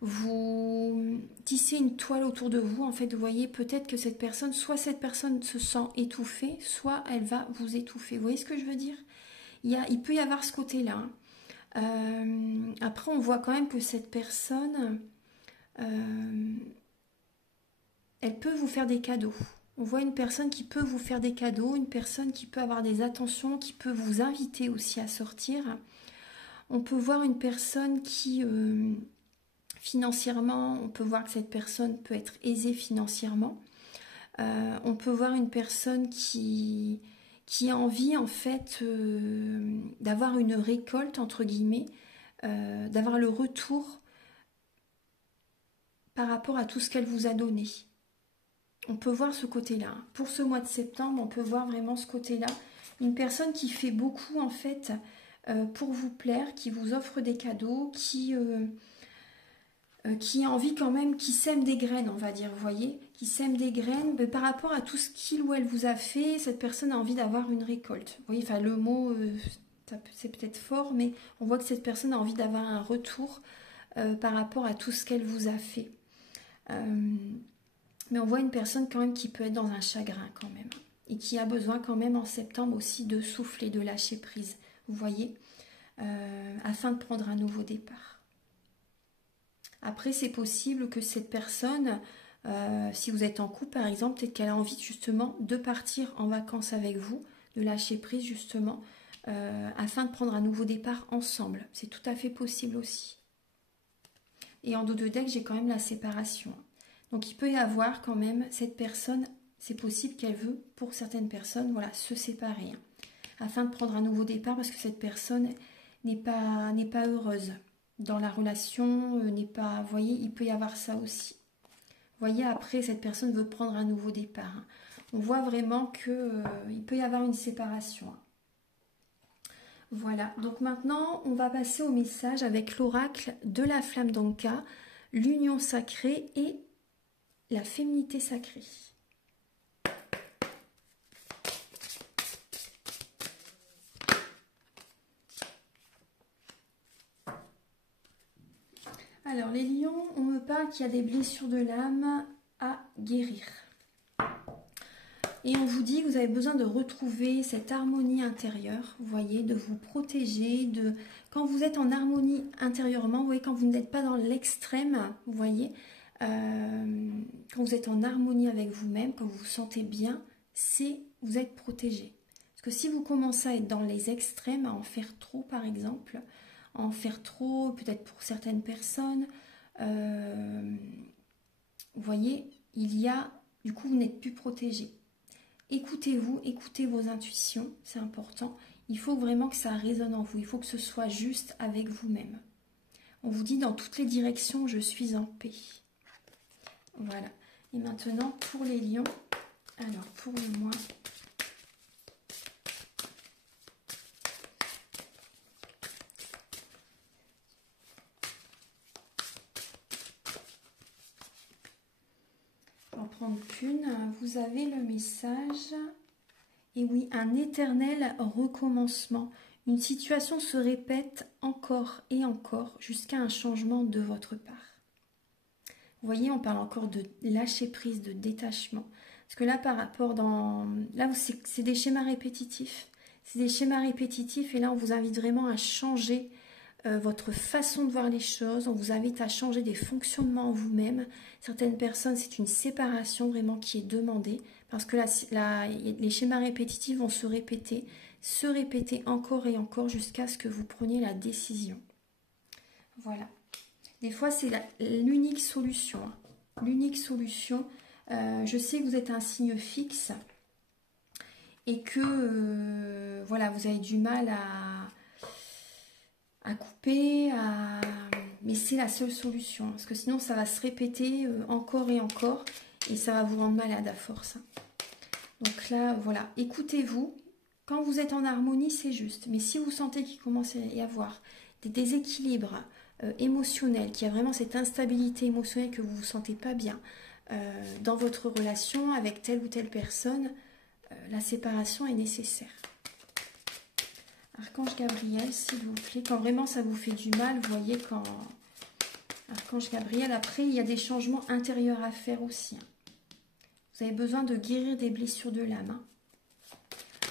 vous tissez une toile autour de vous. En fait, vous voyez peut-être que soit cette personne se sent étouffée, soit elle va vous étouffer. Vous voyez ce que je veux dire? Il peut y avoir ce côté-là. Après, on voit quand même que cette personne, elle peut vous faire des cadeaux. On voit une personne qui peut vous faire des cadeaux, une personne qui peut avoir des attentions, qui peut vous inviter aussi à sortir. On peut voir une personne qui... financièrement, on peut voir que cette personne peut être aisée financièrement. On peut voir une personne qui a envie en fait d'avoir une récolte entre guillemets, d'avoir le retour par rapport à tout ce qu'elle vous a donné. On peut voir ce côté-là. Pour ce mois de septembre, on peut voir vraiment ce côté-là. Une personne qui fait beaucoup en fait pour vous plaire, qui vous offre des cadeaux, qui a envie quand même, qui sème des graines, on va dire, vous voyez, qui sème des graines, mais par rapport à tout ce qu'il ou elle vous a fait, cette personne a envie d'avoir une récolte. Vous voyez, enfin le mot, c'est peut-être fort, mais on voit que cette personne a envie d'avoir un retour par rapport à tout ce qu'elle vous a fait. Mais on voit une personne quand même qui peut être dans un chagrin quand même, et qui a besoin quand même en septembre aussi de souffler, de lâcher prise, vous voyez, afin de prendre un nouveau départ. Après, c'est possible que cette personne, si vous êtes en couple par exemple, peut-être qu'elle a envie justement de partir en vacances avec vous, de lâcher prise justement, afin de prendre un nouveau départ ensemble. C'est tout à fait possible aussi. Et en dos de deck, j'ai quand même la séparation. Donc il peut y avoir quand même cette personne, c'est possible qu'elle veut, pour certaines personnes, voilà, se séparer, hein, afin de prendre un nouveau départ parce que cette personne n'est pas heureuse. Dans la relation, n'est pas... Vous voyez, il peut y avoir ça aussi. Vous voyez, après, cette personne veut prendre un nouveau départ. Hein. On voit vraiment qu'il peut y avoir une séparation. Hein. Voilà, donc maintenant, on va passer au message avec l'oracle de la flamme d'Anka, l'union sacrée et la féminité sacrée. Alors, les lions, on me parle qu'il y a des blessures de l'âme à guérir. Et on vous dit que vous avez besoin de retrouver cette harmonie intérieure, vous voyez, de vous protéger, quand vous êtes en harmonie intérieurement, vous voyez, quand vous n'êtes pas dans l'extrême, vous voyez, quand vous êtes en harmonie avec vous-même, quand vous vous sentez bien, vous êtes protégé. Parce que si vous commencez à être dans les extrêmes, à en faire trop par exemple, en faire trop, peut-être pour certaines personnes, vous voyez, il y a Du coup, vous n'êtes plus protégé. Écoutez-vous, écoutez vos intuitions, c'est important. Il faut vraiment que ça résonne en vous. Il faut que ce soit juste avec vous-même. On vous dit dans toutes les directions, je suis en paix. Voilà. Et maintenant, pour les lions, alors pour le mois... On va prendre qu'une. Vous avez le message. Et oui, un éternel recommencement. Une situation se répète encore et encore jusqu'à un changement de votre part. Vous voyez, on parle encore de lâcher prise, de détachement. Parce que là, par rapport dans... Là, c'est des schémas répétitifs. C'est des schémas répétitifs et là, on vous invite vraiment à changer votre façon de voir les choses. On vous invite à changer des fonctionnements en vous-même. Certaines personnes, c'est une séparation vraiment qui est demandée. Parce que les schémas répétitifs vont se répéter encore et encore jusqu'à ce que vous preniez la décision. Voilà. Des fois, c'est l'unique solution. Hein. L'unique solution. Je sais que vous êtes un signe fixe et que voilà, vous avez du mal à couper, mais c'est la seule solution. Hein, parce que sinon, ça va se répéter encore et encore et ça va vous rendre malade à force. Hein. Donc là, voilà, écoutez-vous. Quand vous êtes en harmonie, c'est juste. Mais si vous sentez qu'il commence à y avoir des déséquilibres émotionnels, qu'il y a vraiment cette instabilité émotionnelle que vous ne vous sentez pas bien dans votre relation avec telle ou telle personne, la séparation est nécessaire. Archange Gabriel, s'il vous plaît, quand vraiment ça vous fait du mal, vous voyez quand... Archange Gabriel, après, il y a des changements intérieurs à faire aussi. Hein. Vous avez besoin de guérir des blessures de l'âme. Hein.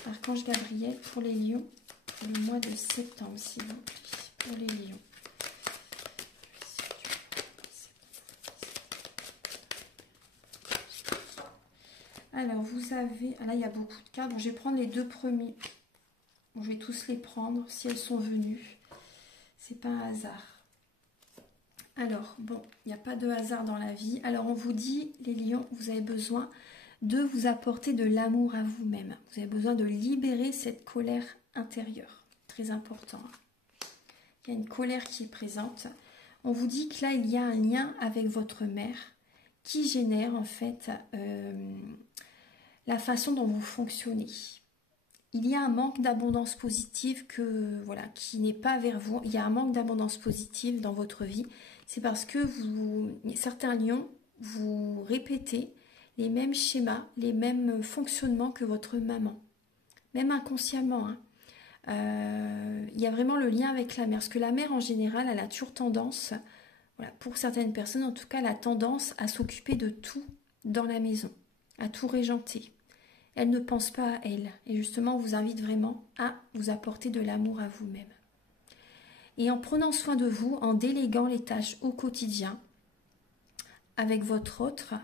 Archange Gabriel, pour les lions, pour le mois de septembre, s'il vous plaît, pour les lions. Alors, vous avez... Ah là, il y a beaucoup de cartes. Bon, je vais prendre les deux premiers. Bon, je vais tous les prendre si elles sont venues. C'est pas un hasard. Alors, bon, il n'y a pas de hasard dans la vie. Alors, on vous dit, les lions, vous avez besoin de vous apporter de l'amour à vous-même. Vous avez besoin de libérer cette colère intérieure. Très important. Il y a une colère qui est présente. On vous dit que là, il y a un lien avec votre mère qui génère, en fait, la façon dont vous fonctionnez. Il y a un manque d'abondance positive qui n'est pas vers vous. Il y a un manque d'abondance positive dans votre vie. C'est parce que certains lions, vous répétez les mêmes schémas, les mêmes fonctionnements que votre maman. Même inconsciemment. Hein. Il y a vraiment le lien avec la mère. Parce que la mère, en général, elle a toujours tendance, voilà, pour certaines personnes en tout cas, elle a tendance à s'occuper de tout dans la maison, à tout régenter. Elle ne pense pas à elle. Et justement, on vous invite vraiment à vous apporter de l'amour à vous-même. Et en prenant soin de vous, en déléguant les tâches au quotidien, avec votre autre,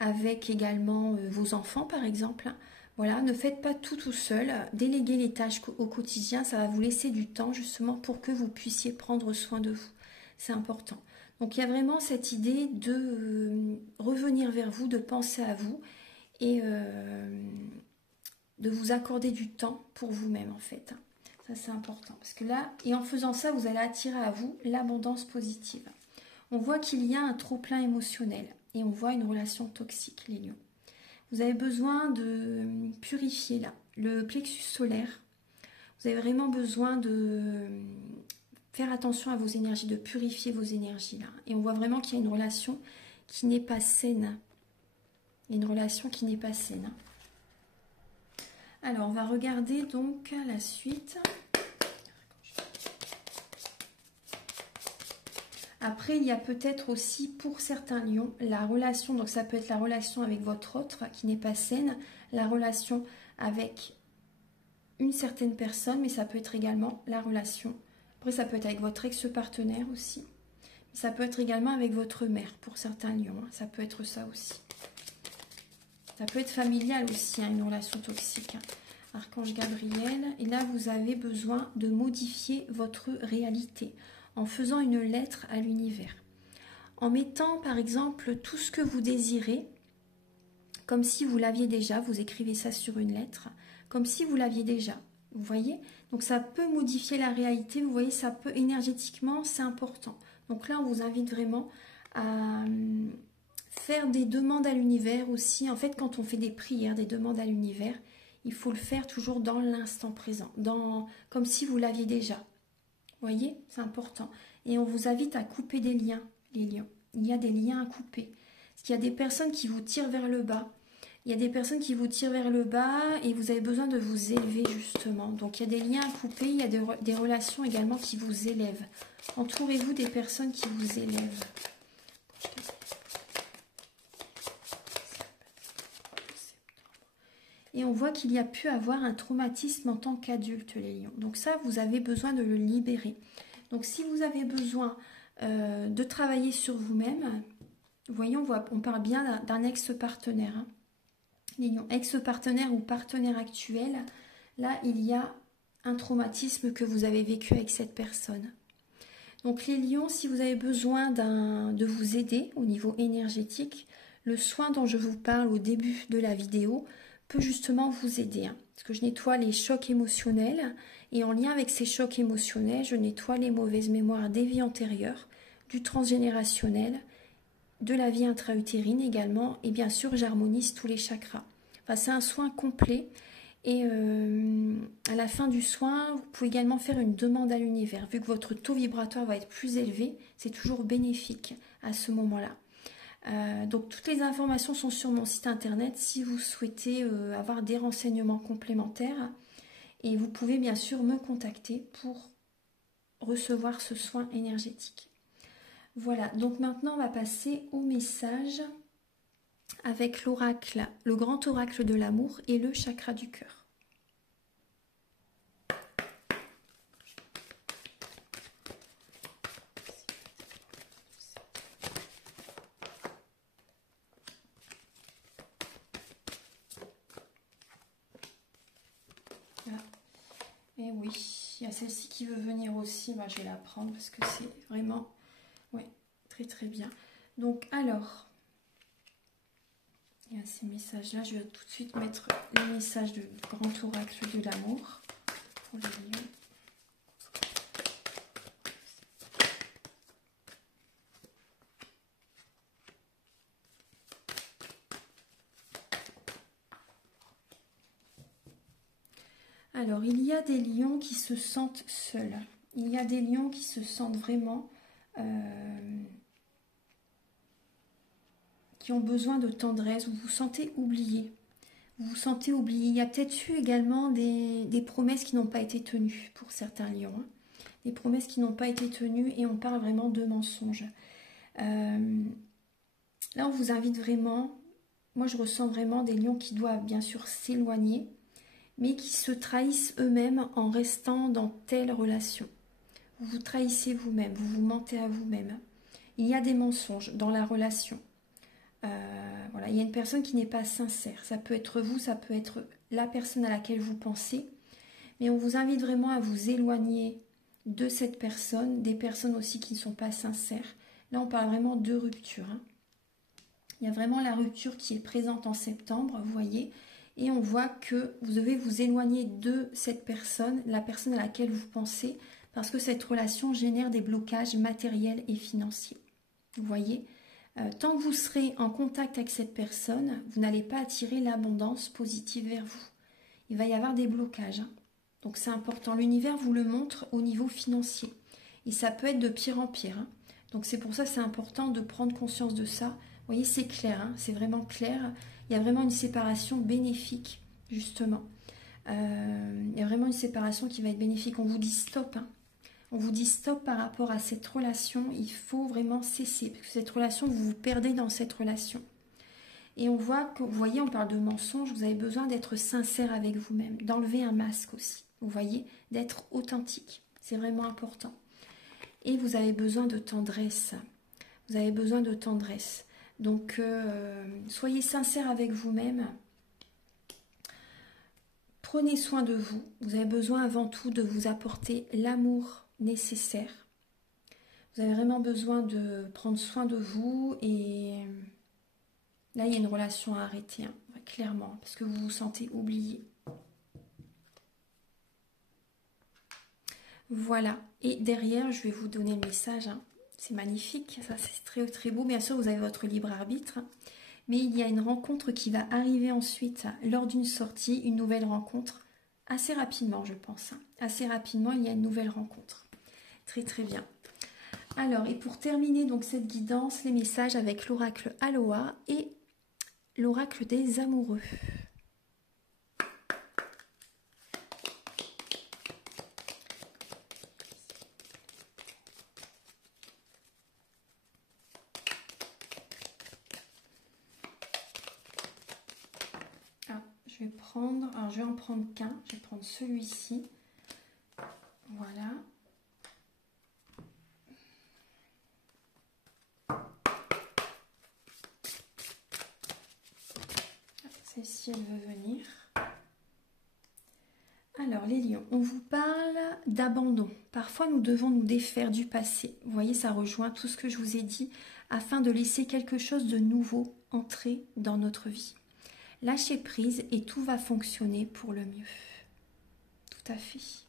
avec également vos enfants par exemple, voilà, ne faites pas tout seul. Déléguez les tâches au quotidien, ça va vous laisser du temps justement pour que vous puissiez prendre soin de vous. C'est important. Donc il y a vraiment cette idée de revenir vers vous, de penser à vous et de vous accorder du temps pour vous-même en fait. Ça c'est important parce que là, et en faisant ça, vous allez attirer à vous l'abondance positive. On voit qu'il y a un trop-plein émotionnel et on voit une relation toxique, les lions. Vous avez besoin de purifier là, le plexus solaire. Vous avez vraiment besoin de faire attention à vos énergies, de purifier vos énergies là. Et on voit vraiment qu'il y a une relation qui n'est pas saine. Une relation qui n'est pas saine. Alors, on va regarder donc la suite. Après, il y a peut-être aussi pour certains lions la relation, donc ça peut être la relation avec votre autre qui n'est pas saine, la relation avec une certaine personne, mais ça peut être également la relation. Après, ça peut être avec votre ex-partenaire aussi. Ça peut être également avec votre mère pour certains lions, hein. Ça peut être ça aussi. Ça peut être familial aussi, hein, une relation toxique. Hein. Archange Gabriel. Et là, vous avez besoin de modifier votre réalité en faisant une lettre à l'univers. En mettant, par exemple, tout ce que vous désirez comme si vous l'aviez déjà. Vous écrivez ça sur une lettre, comme si vous l'aviez déjà. Vous voyez? Donc ça peut modifier la réalité. Vous voyez, ça peut énergétiquement, c'est important. Donc là, on vous invite vraiment à faire des demandes à l'univers aussi. En fait, quand on fait des prières, des demandes à l'univers, il faut le faire toujours dans l'instant présent, comme si vous l'aviez déjà. Vous voyez, c'est important. Et on vous invite à couper des liens, les lions. Il y a des liens à couper. Parce qu'il y a des personnes qui vous tirent vers le bas. Il y a des personnes qui vous tirent vers le bas et vous avez besoin de vous élever justement. Donc il y a des liens à couper, il y a des relations également qui vous élèvent. Entourez-vous des personnes qui vous élèvent. Et on voit qu'il y a pu avoir un traumatisme en tant qu'adulte, les lions. Donc ça, vous avez besoin de le libérer. Donc si vous avez besoin de travailler sur vous-même, vous voyez, on parle bien d'un ex-partenaire. Hein. Les lions, ex-partenaire ou partenaire actuel, là, il y a un traumatisme que vous avez vécu avec cette personne. Donc les lions, si vous avez besoin de vous aider au niveau énergétique, le soin dont je vous parle au début de la vidéo peut justement vous aider. Hein, parce que je nettoie les chocs émotionnels et en lien avec ces chocs émotionnels, je nettoie les mauvaises mémoires des vies antérieures, du transgénérationnel, de la vie intra-utérine également, et bien sûr j'harmonise tous les chakras. Enfin, c'est un soin complet et à la fin du soin, vous pouvez également faire une demande à l'univers. Vu que votre taux vibratoire va être plus élevé, c'est toujours bénéfique à ce moment-là. Donc toutes les informations sont sur mon site internet si vous souhaitez avoir des renseignements complémentaires. Et vous pouvez bien sûr me contacter pour recevoir ce soin énergétique. Voilà, donc maintenant on va passer au message avec l'oracle, le grand oracle de l'amour et le chakra du cœur. Voilà. Et oui, il y a celle-ci qui veut venir aussi, moi je vais la prendre parce que c'est vraiment très très bien. Donc alors, il y a ces messages-là, je vais tout de suite mettre les messages du grand oracle de l'amour pour les lions. Alors, il y a des lions qui se sentent seuls. Il y a des lions qui se sentent vraiment... qui ont besoin de tendresse, vous vous sentez oublié. Vous vous sentez oublié. Il y a peut-être eu également des promesses qui n'ont pas été tenues pour certains lions. Hein. Des promesses qui n'ont pas été tenues et on parle vraiment de mensonges. Là, on vous invite vraiment... Moi, je ressens vraiment des lions qui doivent bien sûr s'éloigner, mais qui se trahissent eux-mêmes en restant dans telle relation. Vous vous trahissez vous-même, vous vous mentez à vous-même. Il y a des mensonges dans la relation. Voilà, il y a une personne qui n'est pas sincère. Ça peut être vous, ça peut être la personne à laquelle vous pensez. Mais on vous invite vraiment à vous éloigner de cette personne, des personnes aussi qui ne sont pas sincères. Là, on parle vraiment de rupture. Hein. Il y a vraiment la rupture qui est présente en septembre, vous voyez. Et on voit que vous devez vous éloigner de cette personne, la personne à laquelle vous pensez, parce que cette relation génère des blocages matériels et financiers. Vous voyez ? Tant que vous serez en contact avec cette personne, vous n'allez pas attirer l'abondance positive vers vous. Il va y avoir des blocages. Hein. Donc c'est important. L'univers vous le montre au niveau financier. Et ça peut être de pire en pire. Hein. Donc c'est pour ça que c'est important de prendre conscience de ça. Vous voyez, c'est clair. Hein. C'est vraiment clair. Il y a vraiment une séparation bénéfique, justement. Il y a vraiment une séparation qui va être bénéfique. On vous dit stop. Hein. On vous dit stop par rapport à cette relation, il faut vraiment cesser. Parce que cette relation, vous vous perdez dans cette relation. Et on voit que, vous voyez, on parle de mensonges, vous avez besoin d'être sincère avec vous-même, d'enlever un masque aussi. Vous voyez, d'être authentique. C'est vraiment important. Et vous avez besoin de tendresse. Vous avez besoin de tendresse. Donc, soyez sincère avec vous-même. Prenez soin de vous. Vous avez besoin avant tout de vous apporter l'amour nécessaire. Vous avez vraiment besoin de prendre soin de vous et Là, il y a une relation à arrêter, hein, clairement, parce que vous vous sentez oublié. Voilà. Et derrière, je vais vous donner le message. Hein. C'est magnifique, ça c'est très très beau. Bien sûr, vous avez votre libre arbitre. Hein. Mais il y a une rencontre qui va arriver ensuite lors d'une sortie, une nouvelle rencontre. Assez rapidement, je pense. Hein. Assez rapidement, il y a une nouvelle rencontre. Très très bien. Alors, et pour terminer donc cette guidance, les messages avec l'oracle Aloha et l'oracle des amoureux. Je vais prendre, alors je vais en prendre qu'un, je vais prendre celui-ci. Voilà. Celle-ci, elle veut venir. Alors, les lions, on vous parle d'abandon. Parfois, nous devons nous défaire du passé. Vous voyez, ça rejoint tout ce que je vous ai dit, afin de laisser quelque chose de nouveau entrer dans notre vie. Lâchez prise et tout va fonctionner pour le mieux. Tout à fait.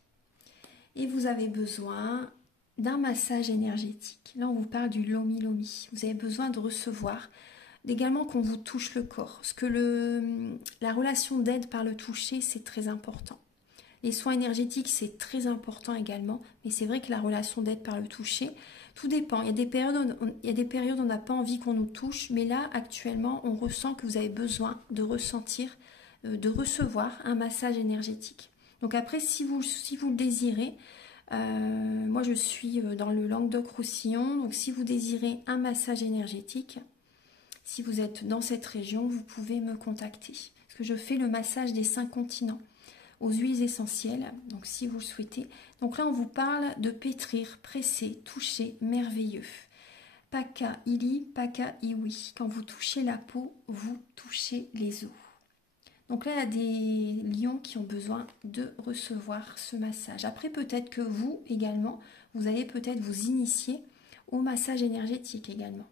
Et vous avez besoin d'un massage énergétique. Là, on vous parle du Lomi Lomi. Vous avez besoin de recevoir, également qu'on vous touche le corps. Parce que la relation d'aide par le toucher, c'est très important. Les soins énergétiques, c'est très important également. Mais c'est vrai que la relation d'aide par le toucher, tout dépend. Il y a des périodes où on n'a pas envie qu'on nous touche. Mais là, actuellement, on ressent que vous avez besoin de ressentir, de recevoir un massage énergétique. Donc après, si vous le désirez, moi je suis dans le Languedoc-Roussillon, donc si vous désirez un massage énergétique, si vous êtes dans cette région, vous pouvez me contacter. Parce que je fais le massage des 5 continents aux huiles essentielles, donc si vous le souhaitez. Donc là, on vous parle de pétrir, presser, toucher, merveilleux. Paka ili, paka iwi. Quand vous touchez la peau, vous touchez les os. Donc là, il y a des lions qui ont besoin de recevoir ce massage. Après, peut-être que vous également, vous allez peut-être vous initier au massage énergétique également.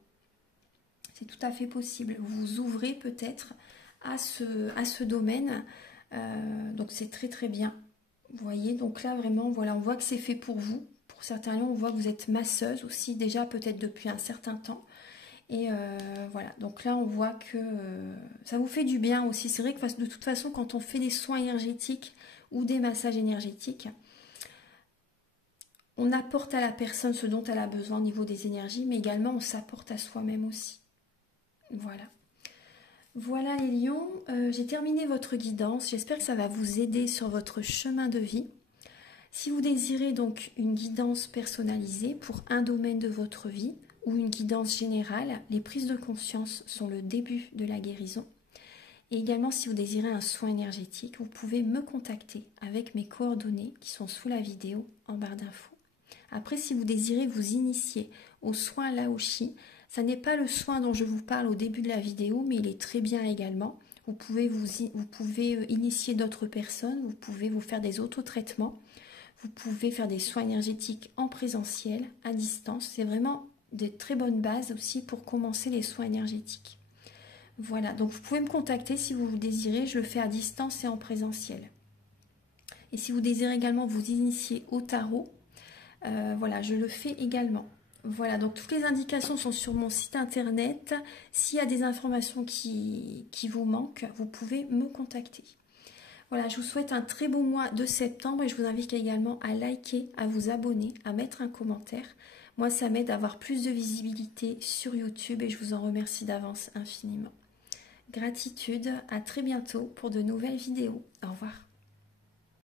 C'est tout à fait possible. Vous vous ouvrez peut-être à ce domaine. Donc c'est très très bien. Vous voyez, donc là vraiment, voilà, on voit que c'est fait pour vous. Pour certains lions, on voit que vous êtes masseuse aussi, déjà peut-être depuis un certain temps. Et voilà, donc là on voit que ça vous fait du bien aussi. C'est vrai que de toute façon, quand on fait des soins énergétiques ou des massages énergétiques, on apporte à la personne ce dont elle a besoin au niveau des énergies, mais également on s'apporte à soi-même aussi. Voilà. Voilà les lions, j'ai terminé votre guidance. J'espère que ça va vous aider sur votre chemin de vie. Si vous désirez donc une guidance personnalisée pour un domaine de votre vie, ou une guidance générale, les prises de conscience sont le début de la guérison. Et également, si vous désirez un soin énergétique, vous pouvez me contacter avec mes coordonnées qui sont sous la vidéo en barre d'infos. Après, si vous désirez vous initier au soin Laoshi, ça n'est pas le soin dont je vous parle au début de la vidéo, mais il est très bien également. Vous pouvez initier d'autres personnes, vous pouvez vous faire des autotraitements, vous pouvez faire des soins énergétiques en présentiel, à distance. C'est vraiment de très bonnes bases aussi pour commencer les soins énergétiques. Voilà, donc vous pouvez me contacter si vous le désirez, je le fais à distance et en présentiel. Et si vous désirez également vous initier au tarot, voilà, je le fais également. Voilà, donc toutes les indications sont sur mon site internet. S'il y a des informations qui vous manquent, vous pouvez me contacter. Voilà, je vous souhaite un très beau mois de septembre et je vous invite également à liker, à vous abonner, à mettre un commentaire. Moi, ça m'aide à avoir plus de visibilité sur YouTube et je vous en remercie d'avance infiniment. Gratitude, à très bientôt pour de nouvelles vidéos. Au revoir.